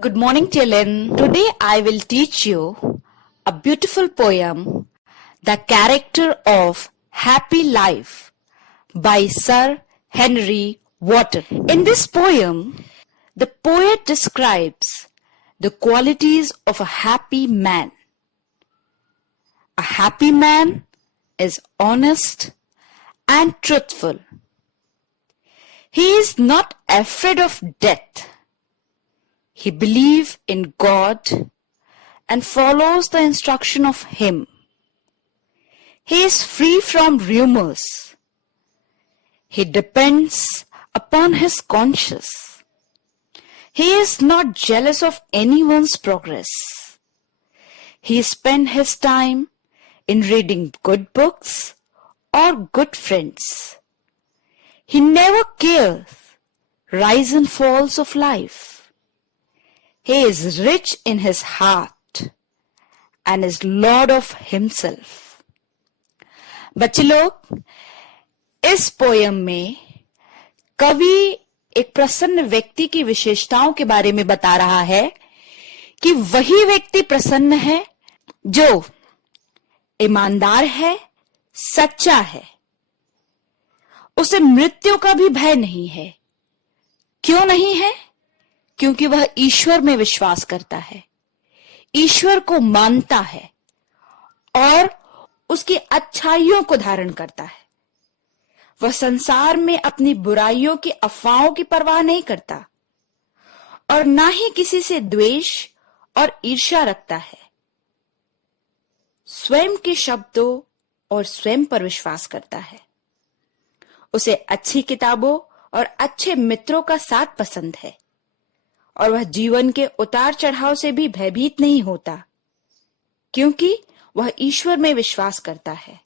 Good morning, Tillen. Today I will teach you a beautiful poem, The Character of Happy Life by Sir Henry Wotton. In this poem, the poet describes the qualities of a happy man. A happy man is honest and truthful. He is not afraid of death. He believes in God and follows the instruction of Him. He is free from rumors. He depends upon his conscience. He is not jealous of anyone's progress. He spends his time in reading good books or good friends. He never cares rise and falls of life. He is rich in his heart and is Lord of himself. बच्चे लोग, इस पोयम में कवि एक प्रसन्न व्यक्ति की विशेषताओं के बारे में बता रहा है कि वही व्यक्ति प्रसन्न है जो ईमानदार है, सच्चा है। उसे मृत्यु का भी भय नहीं है। क्यों नहीं है? क्योंकि वह ईश्वर में विश्वास करता है, ईश्वर को मानता है और उसकी अच्छाइयों को धारण करता है। वह संसार में अपनी बुराइयों की अफवाहों की परवाह नहीं करता और ना ही किसी से द्वेष और ईर्ष्या रखता है। स्वयं के शब्दों और स्वयं पर विश्वास करता है। उसे अच्छी किताबों और अच्छे मित्रों का साथ पसंद है और वह जीवन के उतार चढ़ाव से भी भयभीत नहीं होता, क्योंकि वह ईश्वर में विश्वास करता है।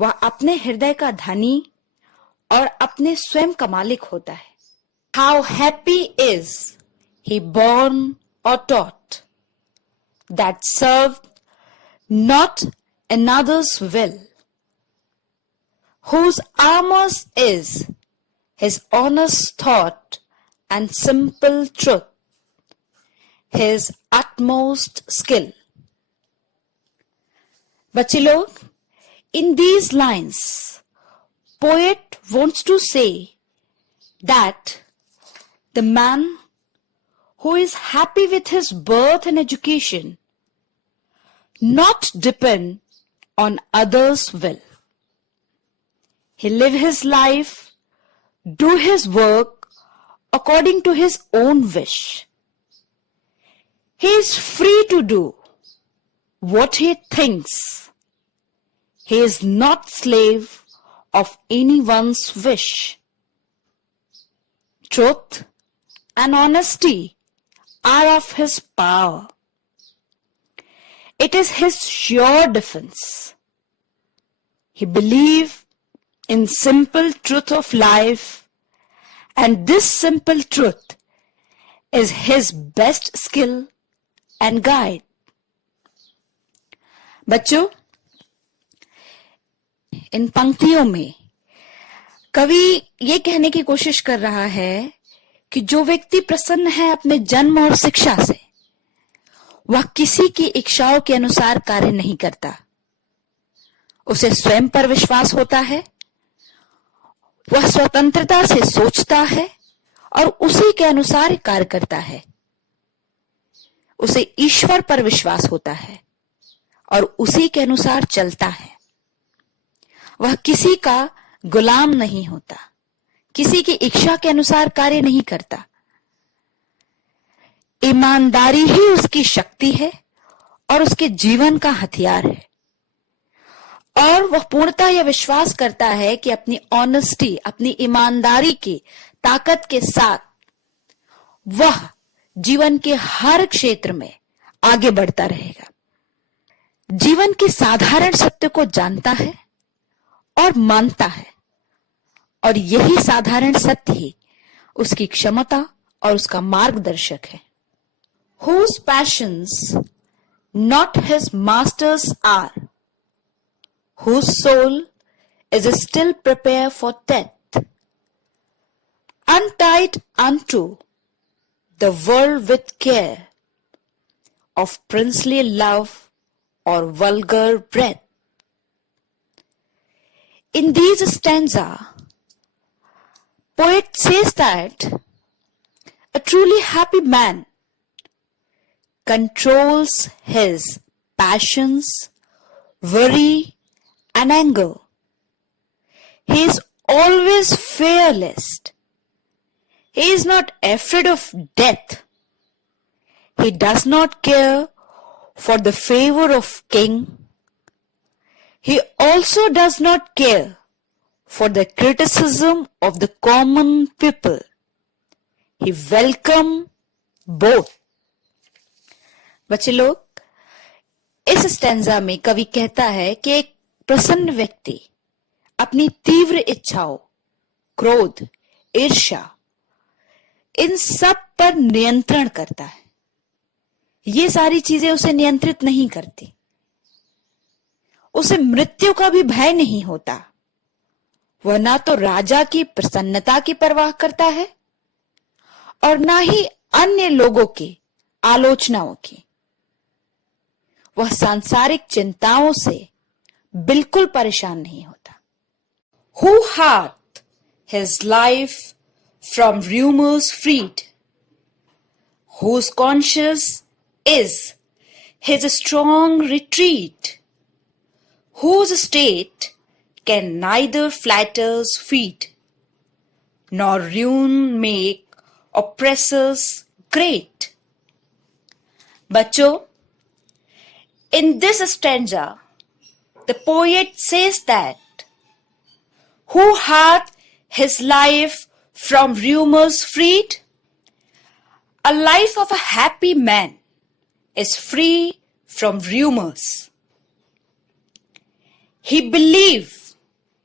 वह अपने हृदय का धनी और अपने स्वयं का मालिक होता है। How happy is he born or taught, that served not another's will, whose armor is his honest thought and simple truth, his utmost skill. बच्चे लोग, in these lines, poet wants to say that the man who is happy with his birth and education not depend on others' will. He live his life, do his work according to his own wish. He is free to do what he thinks. He is not slave of anyone's wish. Truth and honesty are of his power. It is his sure defense. He believes in simple truth of life, and this simple truth is his best skill and guide. बच्चों, इन पंक्तियों में कवि ये कहने की कोशिश कर रहा है कि जो व्यक्ति प्रसन्न है अपने जन्म और शिक्षा से, वह किसी की इच्छाओं के अनुसार कार्य नहीं करता। उसे स्वयं पर विश्वास होता है, वह स्वतंत्रता से सोचता है और उसी के अनुसार कार्य करता है। उसे ईश्वर पर विश्वास होता है और उसी के अनुसार चलता है। वह किसी का गुलाम नहीं होता, किसी की इच्छा के अनुसार कार्य नहीं करता। ईमानदारी ही उसकी शक्ति है और उसके जीवन का हथियार है। और वह पूर्णतः यह विश्वास करता है कि अपनी ऑनेस्टी, अपनी ईमानदारी की ताकत के साथ वह जीवन के हर क्षेत्र में आगे बढ़ता रहेगा। जीवन के साधारण सत्य को जानता है और मानता है, और यही साधारण सत्य ही उसकी क्षमता और उसका मार्गदर्शक है। Whose passions not his masters are, whose soul is still prepared for death, untied unto the world with care of princely love or vulgar breath. In these stanza, poet says that a truly happy man controls his passions, worry, and anger. He is always fearless. He is not afraid of death. He does not care for the favor of king. He also does not care for the criticism of the common people. He welcomes both. बच्चे लोग, इस स्टैंजा में कवि कहता है कि एक प्रसन्न व्यक्ति अपनी तीव्र इच्छाओं, क्रोध, ईर्ष्या, इन सब पर नियंत्रण करता है। ये सारी चीजें उसे नियंत्रित नहीं करती। उसे मृत्यु का भी भय नहीं होता। वह ना तो राजा की प्रसन्नता की परवाह करता है और ना ही अन्य लोगों की आलोचनाओं की। वह सांसारिक चिंताओं से बिल्कुल परेशान नहीं होता। Who hath his life from rumors freed, whose conscience is his strong retreat, whose state can neither flatters feed, nor ruin make oppressors great. बच्चों, in this stanza, the poet says that who hath his life from rumors freed? A life of a happy man is free from rumors. He believes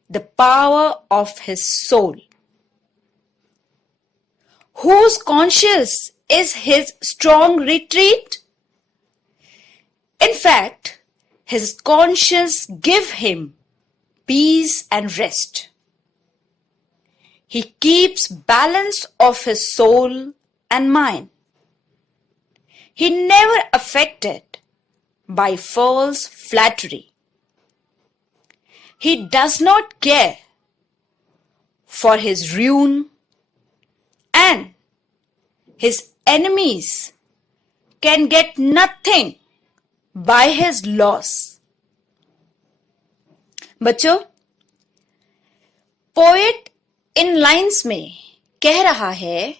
the power of his soul. Whose conscience is his strong retreat? In fact, his conscience gives him peace and rest. He keeps balance of his soul and mind. He never affected by false flattery. He does not care for his ruin, and his enemies can get nothing by his loss. बच्चों, poet in lines में कह रहा है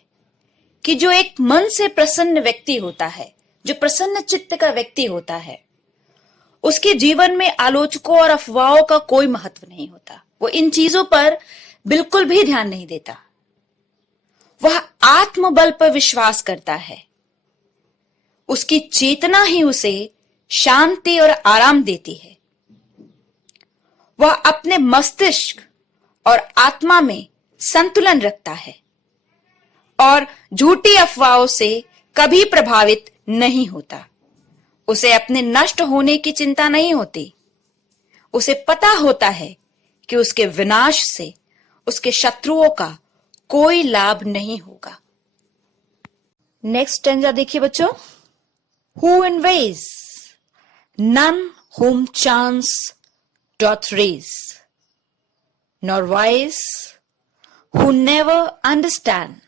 कि जो एक मन से प्रसन्न व्यक्ति होता है, जो प्रसन्न चित्त का व्यक्ति होता है, उसके जीवन में आलोचकों और अफवाहों का कोई महत्व नहीं होता। वो इन चीजों पर बिल्कुल भी ध्यान नहीं देता। वह आत्मबल पर विश्वास करता है। उसकी चेतना ही उसे शांति और आराम देती है। वह अपने मस्तिष्क और आत्मा में संतुलन रखता है और झूठी अफवाहों से कभी प्रभावित नहीं होता। उसे अपने नष्ट होने की चिंता नहीं होती। उसे पता होता है कि उसके विनाश से उसके शत्रुओं का कोई लाभ नहीं होगा। नेक्स्ट स्टैंजा देखिए बच्चों। Who envies? None whom chance doth raise, nor wise who never understand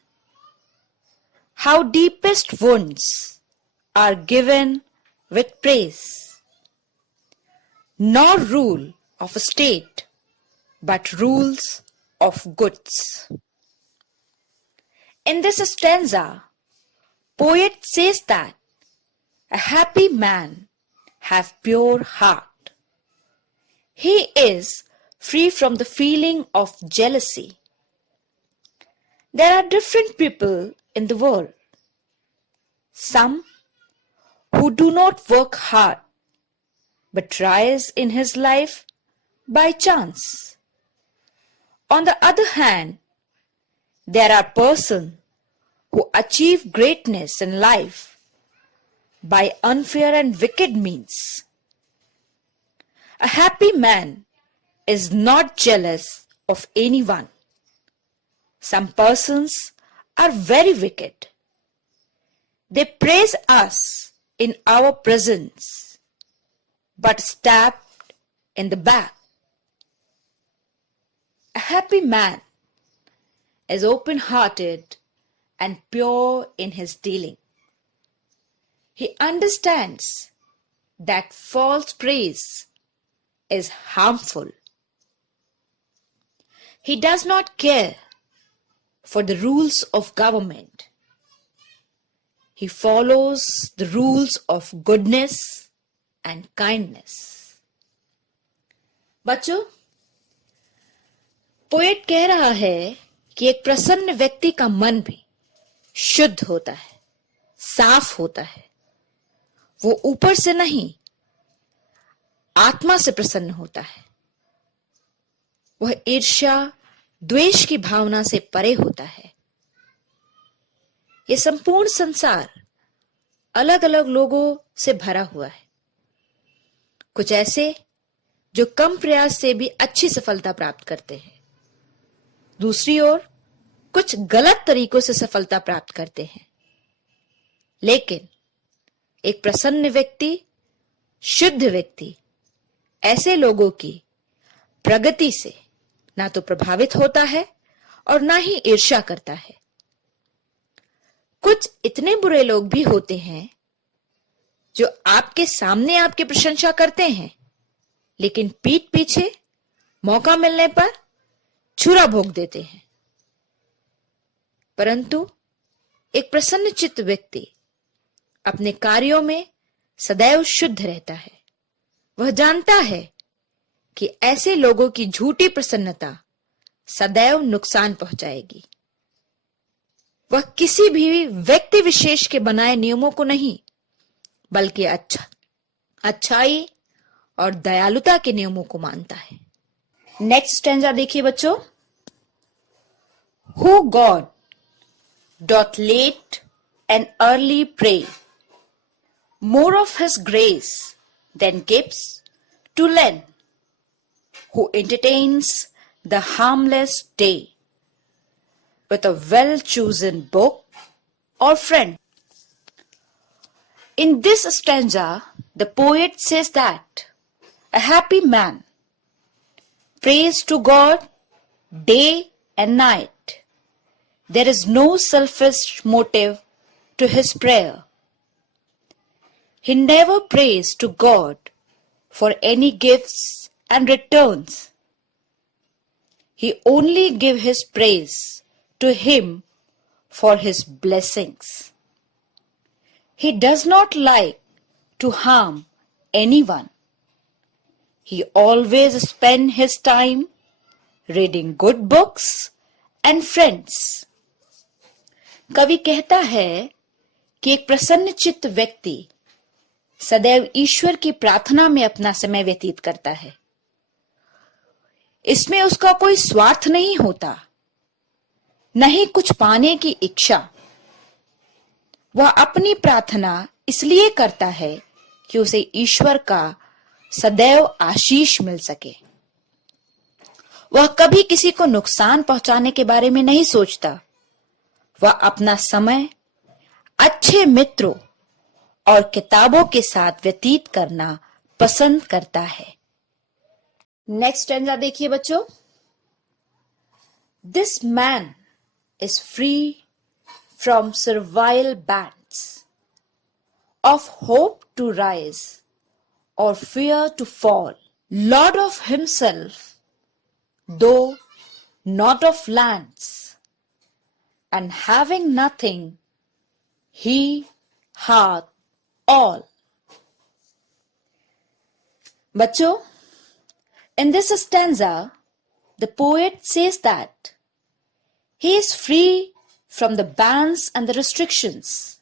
how deepest wounds are given with praise, nor rule of a state, but rules of goods. In this stanza, poet says that a happy man have pure heart. He is free from the feeling of jealousy. There are different people in the world. Some who do not work hard but rise in his life by chance. On the other hand, there are persons who achieve greatness in life by unfair and wicked means. A happy man is not jealous of anyone. Some persons are very wicked. They praise us in our presence, but stabbed in the back. A happy man is open-hearted and pure in his dealing. He understands that false praise is harmful. He does not care for the rules of government. He follows the rules of goodness and kindness. बच्चों, पोएट कह रहा है कि एक प्रसन्न व्यक्ति का मन भी शुद्ध होता है, साफ होता है। वो ऊपर से नहीं, आत्मा से प्रसन्न होता है। वह ईर्ष्या, द्वेष की भावना से परे होता है। ये संपूर्ण संसार अलग अलग लोगों से भरा हुआ है। कुछ ऐसे जो कम प्रयास से भी अच्छी सफलता प्राप्त करते हैं, दूसरी ओर कुछ गलत तरीकों से सफलता प्राप्त करते हैं। लेकिन एक प्रसन्न व्यक्ति, शुद्ध व्यक्ति ऐसे लोगों की प्रगति से ना तो प्रभावित होता है और ना ही ईर्ष्या करता है। कुछ इतने बुरे लोग भी होते हैं जो आपके सामने आपकी प्रशंसा करते हैं, लेकिन पीठ पीछे मौका मिलने पर छुरा भोंक देते हैं। परंतु एक प्रसन्न चित्त व्यक्ति अपने कार्यों में सदैव शुद्ध रहता है। वह जानता है कि ऐसे लोगों की झूठी प्रसन्नता सदैव नुकसान पहुंचाएगी। वह किसी भी व्यक्ति विशेष के बनाए नियमों को नहीं, बल्कि अच्छाई और दयालुता के नियमों को मानता है। नेक्स्ट स्टैंजा देखिए बच्चों। Who God doth late and early pray, more of his grace than gives to lend, who entertains the harmless day with a well-chosen book or friend. In this stanza, the poet says that a happy man prays to God day and night. There is no selfish motive to his prayer. He never prays to God for any gifts and returns. He only gives his praise to him for his blessings. He does not like to harm anyone. He always spends his time reading good books and friends. कवि कहता है कि एक प्रसन्न चित्त व्यक्ति सदैव ईश्वर की प्रार्थना में अपना समय व्यतीत करता है। इसमें उसका कोई स्वार्थ नहीं होता, नहीं कुछ पाने की इच्छा। वह अपनी प्रार्थना इसलिए करता है कि उसे ईश्वर का सदैव आशीष मिल सके। वह कभी किसी को नुकसान पहुंचाने के बारे में नहीं सोचता। वह अपना समय अच्छे मित्रों और किताबों के साथ व्यतीत करना पसंद करता है। नेक्स्ट स्टैंजा देखिए बच्चों। This man is free from servile bands of hope to rise or fear to fall, lord of himself, though not of lands, and having nothing, he hath all. बच्चों, in this stanza, the poet says that he is free from the bans and the restrictions.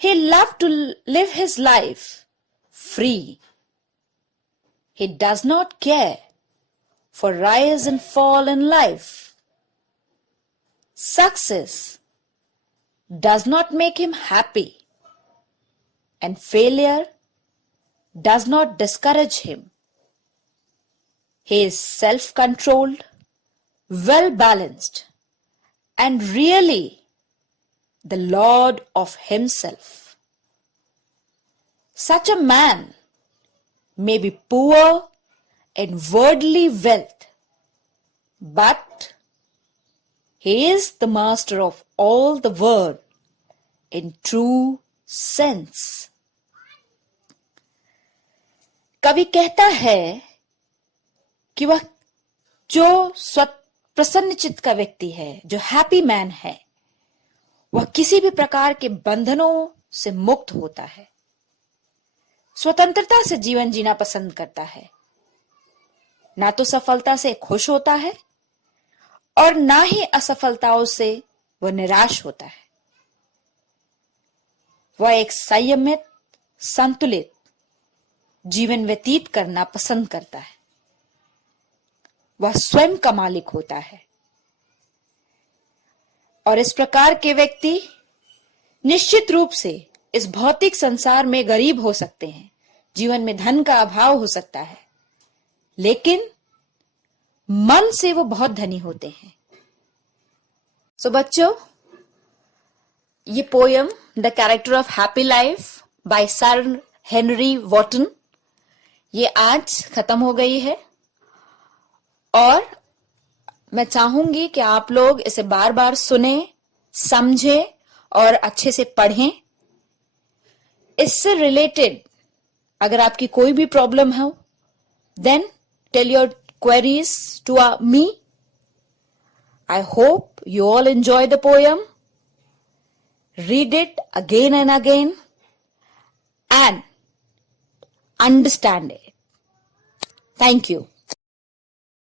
He loved to live his life free. He does not care for rise and fall in life. Success does not make him happy, and failure does not discourage him. He is self-controlled, well-balanced, and really the Lord of himself. Such a man may be poor in worldly wealth, but he is the master of all the world in true sense. कवि कहता है कि वह जो प्रसन्न चित्त का व्यक्ति है, जो हैप्पी मैन है, वह किसी भी प्रकार के बंधनों से मुक्त होता है, स्वतंत्रता से जीवन जीना पसंद करता है, ना तो सफलता से खुश होता है और ना ही असफलताओं से वह निराश होता है। वह एक संयमित, संतुलित जीवन व्यतीत करना पसंद करता है। वह स्वयं का मालिक होता है और इस प्रकार के व्यक्ति निश्चित रूप से इस भौतिक संसार में गरीब हो सकते हैं, जीवन में धन का अभाव हो सकता है, लेकिन मन से वो बहुत धनी होते हैं। सो बच्चों, ये poem the character of happy life by sir Henry Wotton ये आज खत्म हो गई है और मैं चाहूंगी कि आप लोग इसे बार बार सुने, समझें और अच्छे से पढ़ें। इससे रिलेटेड अगर आपकी कोई भी प्रॉब्लम हो, then tell your queries to me. I hope you all enjoy the poem. Read it again and again and understand it. Thank you.